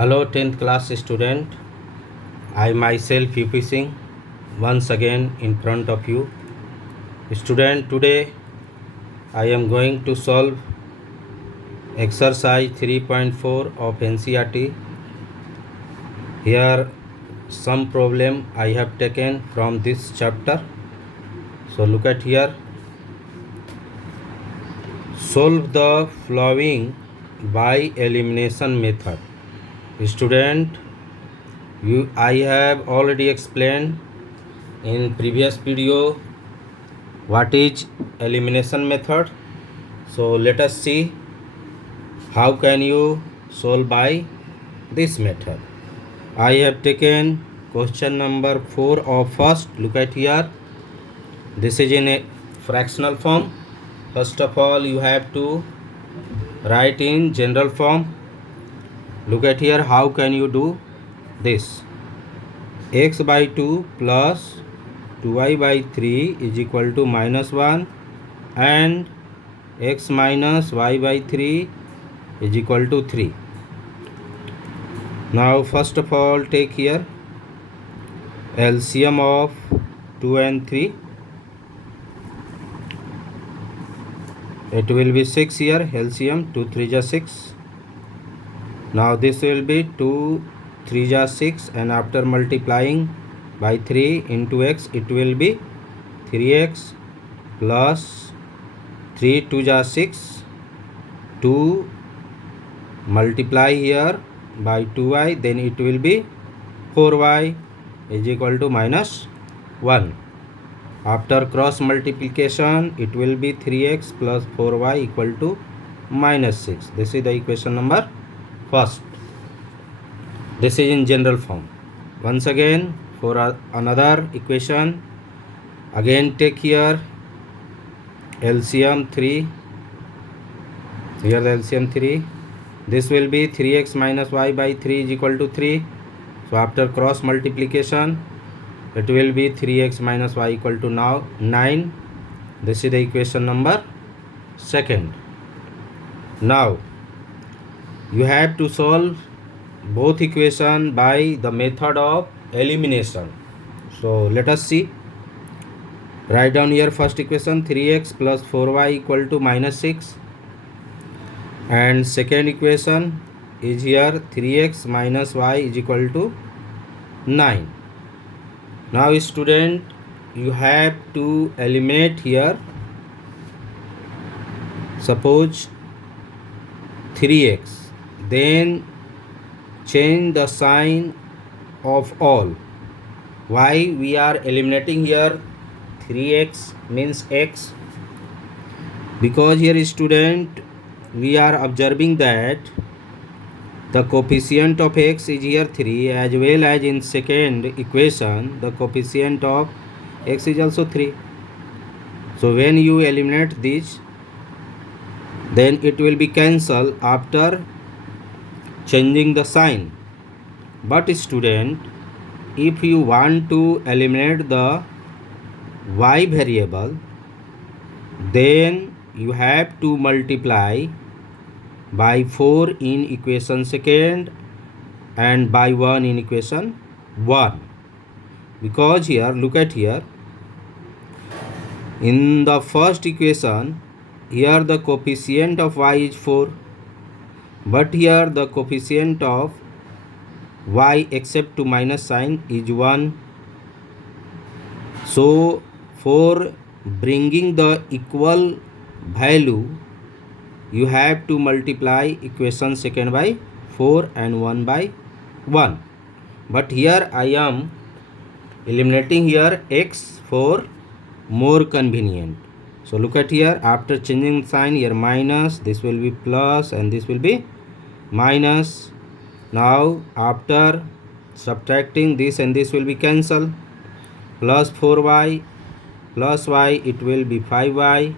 Hello 10th class student, I myself UP Singh once again in front of you. Student, today I am going to solve exercise 3.4 of NCERT. Here some problem I have taken from this chapter. So look at here. Solve the following by elimination method. Student, I have already explained in previous video what is elimination method. So let us see how can you solve by this method. I have taken question number 4 of first. Look at here. This is in a fractional form. First of all, you have to write in general form. Look at here, how can you do this? X by 2 plus 2y by 3 is equal to -1 and x minus y by 3 is equal to 3. Now first of all, take here LCM of 2 and 3. It will be 6 here, LCM 2 3 is 6. Now this will be 2 3 is 6, and after multiplying by 3 into x, it will be 3x plus 3 2 is 6. 2 multiply here by 2y, then it will be 4y is equal to -1. After cross multiplication, it will be 3x plus 4y equal to -6. This is the equation number first. This is in general form. Once again, for another equation, again take here LCM 3. Here the LCM 3. This will be 3x minus y by 3 is equal to 3. So after cross multiplication, it will be 3x minus y equal to now 9. This is the equation number second. Now you have to solve both equation by the method of elimination. So let us see. Write down here first equation, 3x plus 4y equal to -6, and second equation is here 3x minus y is equal to 9. Now student, you have to eliminate here. Suppose 3x, then change the sign of all. Why we are eliminating here 3x means x? Because here student, we are observing that the coefficient of x is here 3, as well as in second equation the coefficient of x is also 3. So when you eliminate this, then it will be cancelled after changing the sign. But student, if you want to eliminate the y variable, then you have to multiply by 4 in equation second and by 1 in equation 1. Because here, look at here, in the first equation, here the coefficient of y is 4, but here the coefficient of y except to minus sign is 1. So for bringing the equal value, you have to multiply equation second by 4 and 1 by 1. But here I am eliminating here x for more convenient. So look at here, after changing sign here minus, this will be plus and this will be minus. Now after subtracting this and this will be cancelled. Plus 4y plus y, it will be 5y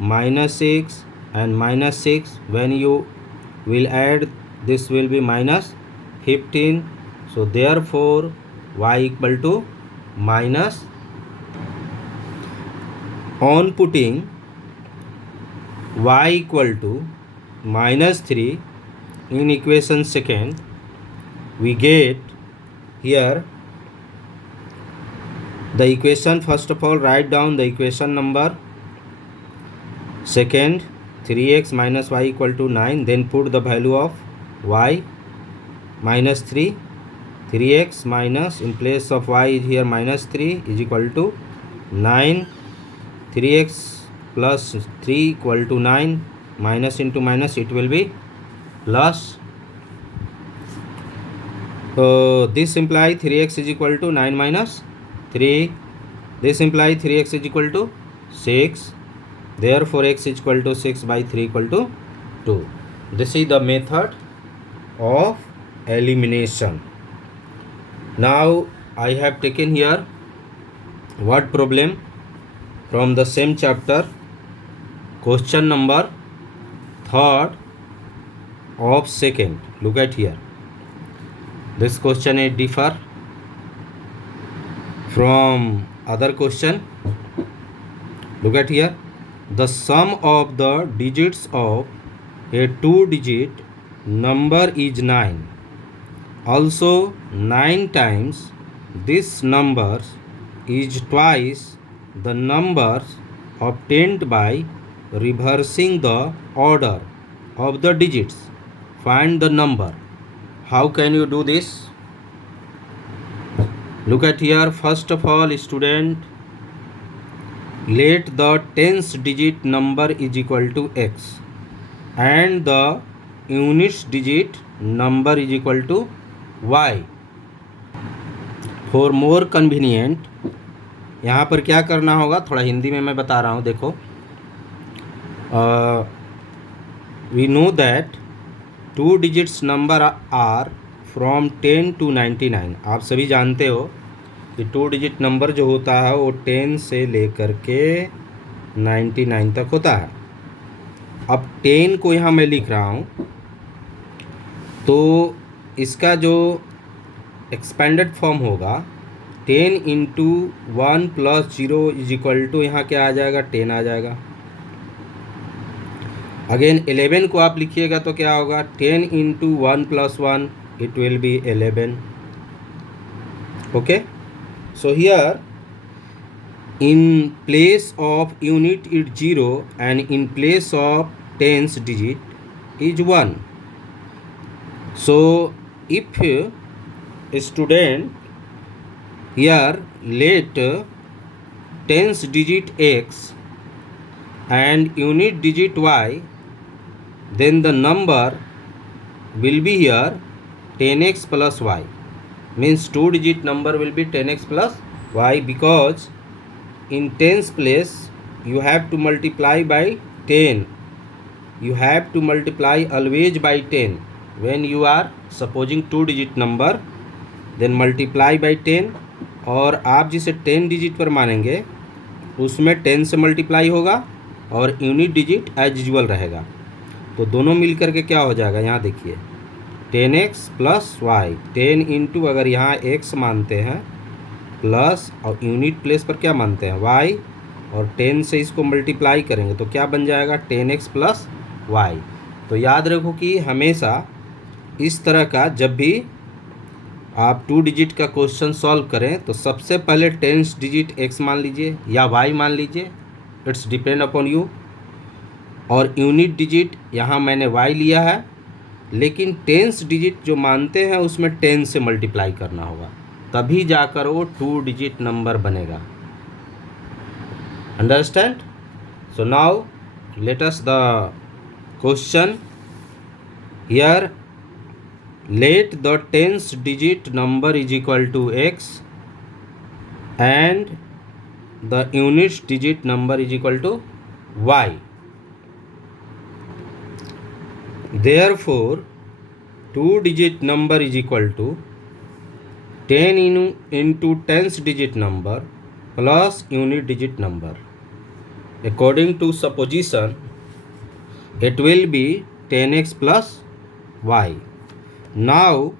minus 6 and -6. When you will add, this will be -15. So therefore y equal to minus. On putting y equal to -3 in equation second, we get here the equation. First of all, write down the equation number. Second, 3x minus y equal to 9. Then put the value of y minus 3. 3x minus, in place of y is here minus 3, is equal to 9. 3x plus 3 equal to 9. Minus into minus, it will be plus. So this implies 3x is equal to 9 minus 3. This implies 3x is equal to 6. Therefore x is equal to 6 by 3 equal to 2. This is the method of elimination. Now I have taken here word problem from the same chapter, question number 3rd of 2nd. Look at here. This question is differ from other question. Look at here. The sum of the digits of a 2-digit number is 9. Also 9 times this number is twice the numbers obtained by reversing the order of the digits. Find the number. How can you do this? Look at here. First of all, student, let the tens digit number is equal to x and the units digit number is equal to y. For more convenient, यहाँ पर क्या करना होगा, थोड़ा हिंदी में मैं बता रहा हूँ. देखो, we know that 2 digits number are from 10 to 99. आप सभी जानते हो कि 2 डिजिट नंबर जो होता है वो 10 से लेकर के 99 तक होता है. अब 10 को यहाँ मैं लिख रहा हूँ, तो इसका जो एक्सपेंडेड फॉर्म होगा 10 into 1 plus 0 is equal to, यहाँ क्या आ जाएगा, 10 आ जाएगा. अगेन 11 को आप लिखिएगा तो क्या होगा, 10 into 1 plus 1, it will B 11. Okay, so here in place of unit is 0 and in place of tens digit is 1. So if a student here let tens digit x and unit digit y, then the number will be here 10x plus y, means 2 digit number will be 10x plus y, because in tens place you have to multiply by 10. You have to multiply always by 10. When you are supposing 2 digit number, then multiply by 10. और आप जिसे 10 digit पर मानेंगे उसमें 10 से multiply होगा और unit digit as usual रहेगा. तो दोनों मिल करके क्या हो जाएगा, यहाँ देखिए 10x प्लस वाई. 10 इंटू, अगर यहाँ x मानते हैं प्लस, और यूनिट प्लेस पर क्या मानते हैं, y, और 10 से इसको मल्टीप्लाई करेंगे तो क्या बन जाएगा, 10x प्लस y. तो याद रखो कि हमेशा इस तरह का जब भी आप 2 डिजिट का क्वेश्चन सॉल्व करें तो सबसे पहले 10 डिजिट x मान लीजिए या y मान लीजिए, इट्स डिपेंड अपॉन यू. और यूनिट डिजिट यहाँ मैंने y लिया है, लेकिन 10 डिजिट जो मानते हैं उसमें 10 से मल्टीप्लाई करना होगा, तभी जाकर वो 2 डिजिट नंबर बनेगा. Understand? So now let us the question here. Let the tens digit number is equal to x and the unit digit number is equal to y. Therefore 2 digit number is equal to 10 into tens digit number plus unit digit number. According to supposition, it will be 10x plus y. Now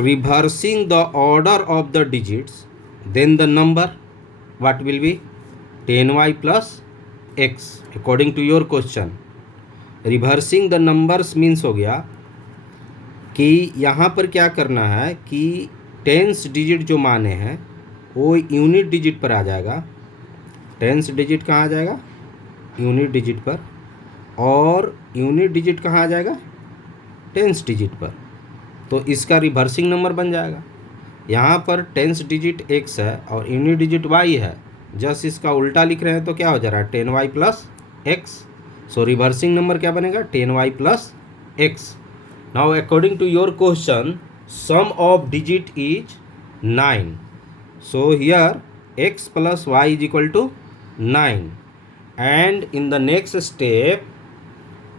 reversing the order of the digits, then the number what will be, 10y plus x. According to your question, reversing the numbers means हो गया कि यहाँ पर क्या करना है कि tens digit जो माने हैं वो यूनिट डिजिट पर आ जाएगा। टेंस डिजिट कहाँ आ जाएगा? यूनिट डिजिट पर। और यूनिट डिजिट कहाँ आ जाएगा? टेंस डिजिट पर। तो इसका रिवर्सिंग नंबर बन जाएगा। यहाँ पर टेंस डिजिट x है और यूनिट डिजिट y है, जस्ट इसका उल्टा लिख रहे हैं तो क्या हो जा रहा है? 10y plus x. So reversing number क्या बनेगा? 10y plus x. Now according to your question sum of digit is 9. So here x plus y is equal to 9. And in the next step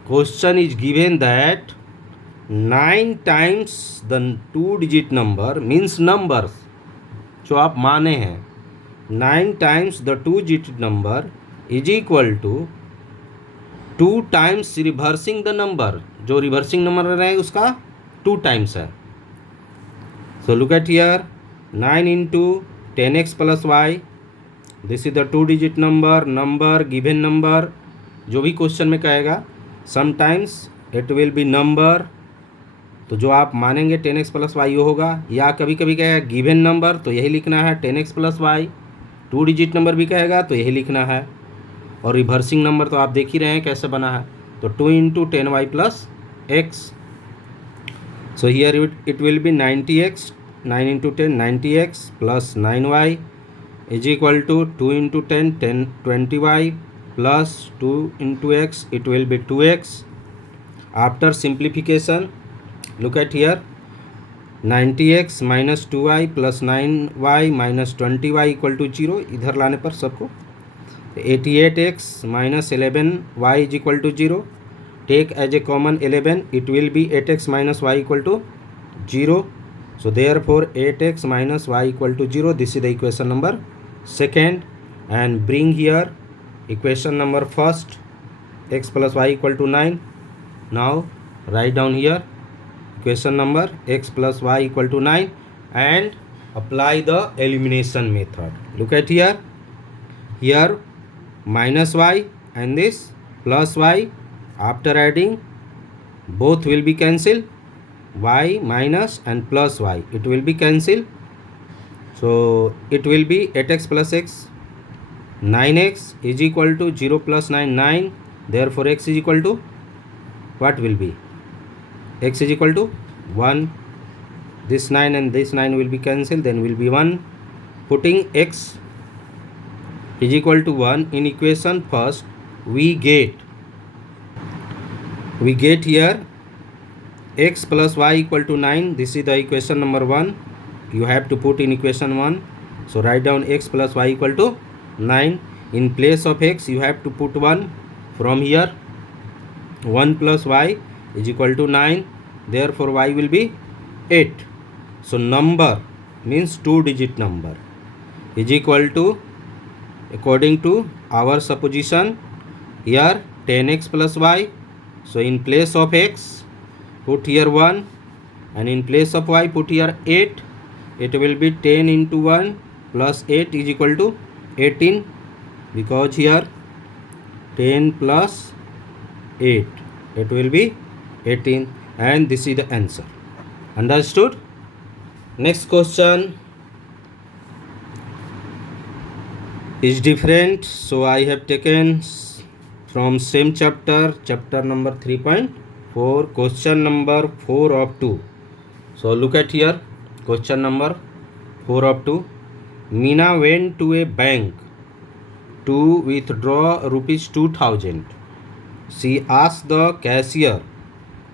question is given that 9 times the 2 digit number means numbers जो आप माने हैं, 9 times the 2 digit number is equal to 2 times reversing the number, जो reversing number रहे उसका 2 times है। So look at here, 9 into 10x plus y, this is the 2 digit number given number, जो भी क्वेश्चन में कहेगा sometimes it will be number, तो जो आप मानेंगे 10x प्लस वाई होगा, या कभी कभी कहेगा गिवन नंबर तो यही लिखना है 10x plus Y. 2 digit number भी कहेगा तो यही लिखना है। और रिवर्सिंग नंबर तो आप देख ही रहे हैं कैसे बना है, तो 2 into 10y plus x. So here it will be 90x, 9 into 10 90x plus 9y is equal to 2 into 10 20y plus 2 into x, it will be 2x। After simplification look at here, 90x minus 2y plus 9y minus 20y equal to 0, इधर लाने पर सबको 88x minus 11y is equal to 0, take as a common 11, it will be 8x minus y equal to 0. So therefore 8x minus y equal to 0, this is the equation number second. And bring here equation number first, x plus y equal to 9. Now write down here equation number x plus y equal to 9 and apply the elimination method. Look at here, here minus y and this plus y, after adding both will be cancelled, y minus and plus y, it will be cancelled. So it will be 8x plus x, 9x is equal to 0 plus 9 9, therefore x is equal to what will be? X is equal to 1. This 9 and this 9 will be cancelled, then will be 1. Putting x is equal to 1 in equation first, we get here x plus y equal to 9. This is the equation number 1. You have to put in equation 1. So write down x plus y equal to 9. In place of x you have to put 1. From here 1 plus y is equal to 9, therefore y will be 8. So number means 2 digit number is equal to, according to our supposition here, 10x plus y. So in place of x put here 1 and in place of y put here 8. It will be 10 into 1 plus 8 is equal to 18, because here 10 plus 8, it will be 18, and this is the answer. Understood? Next question is different, so I have taken from same chapter number 3.4, question number 4 of 2. So look at here, question number 4 of 2. Meena went to a bank to withdraw rupees 2000. She asked the cashier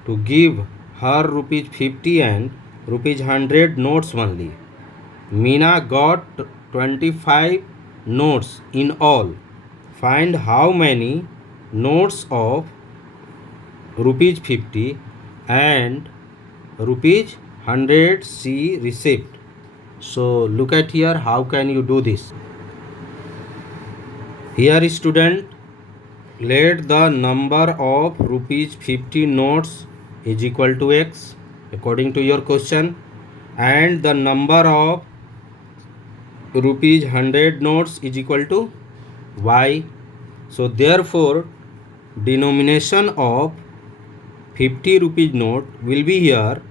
to give her rupees 50 and rupees 100 notes only. Meena got 25 notes in all. Find how many notes of rupees 50 and rupees 100 she received. So look at here, how can you do this? Here student, let the number of rupees 50 notes is equal to x according to your question, and the number of rupees 100 notes is equal to y. So therefore denomination of 50 rupees note will be here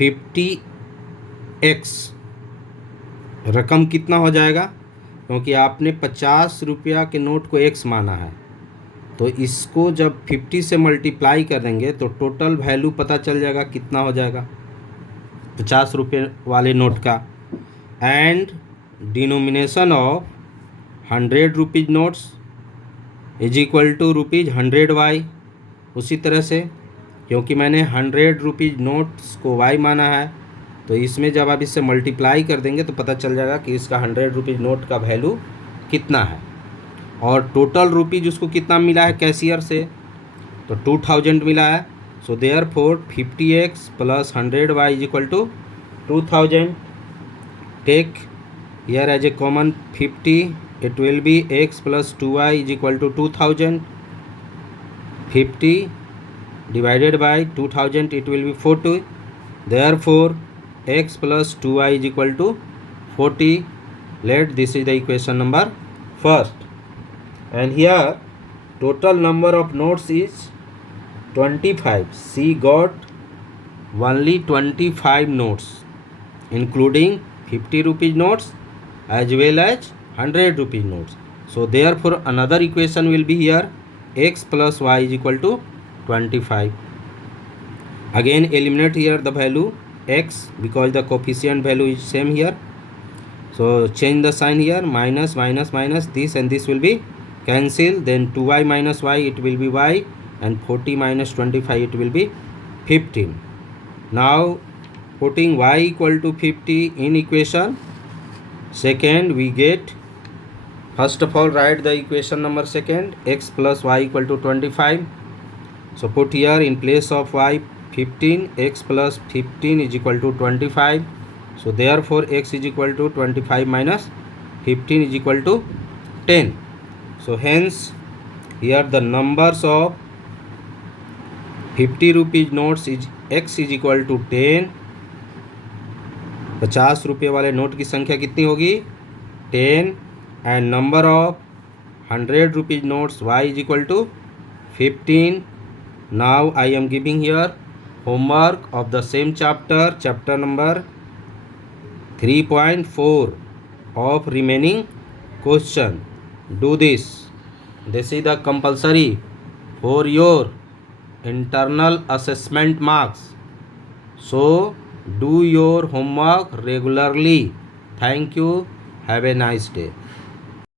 50x रकम कितना हो जाएगा, क्योंकि आपने 50 रुपया के note को x माना है, तो इसको जब 50 से मल्टीप्लाई कर देंगे तो टोटल वैल्यू पता चल जाएगा कितना हो जाएगा 50 रुपये वाले नोट का। And denomination of 100 rupees notes is equal to ₹100y। उसी तरह से क्योंकि मैंने 100 रुपीज़ नोट्स को y माना है, तो इसमें जब आप इससे मल्टीप्लाई कर देंगे तो पता चल जाएगा कि इसका 100 रुपीज़ नोट का वैल्यू कितना है। और टोटल रुपीज़ उसको कितना मिला है कैशियर से, तो 2000 मिला है। सो देयरफॉर 50x प्लस 100y is equal to 2000। Take here as a common 50, it will be x plus 2y is equal to 2000. 50 divided by 2000, it will be 40. Therefore x plus 2y is equal to 40. Let this is the equation number first. And here total number of notes is 25. She got only 25 notes, including 50 rupees notes as well as 100 rupees notes. So therefore another equation will be here, x plus y is equal to 25. Again eliminate here the value x because the coefficient value is same here. So change the sign here, minus minus minus, this and this will be cancel, then 2y minus y it will be y, and 40 minus 25 it will be 15. Now putting y equal to 50 in equation second, we get, first of all write the equation number second, x plus y equal to 25. So put here in place of y 15, x plus 15 is equal to 25. So therefore x is equal to 25 minus 15 is equal to 10. So hence here the numbers of 50 rupees notes is x is equal to 10. 50 रुपये वाले note की संख्या कितनी होगी 10, and number of 100 rupees notes y is equal to 15. Now I am giving here homework of the same chapter, chapter number 3.4 of remaining question. Do this. This is the compulsory for your internal assessment marks. So do your homework regularly. Thank you. Have a nice day.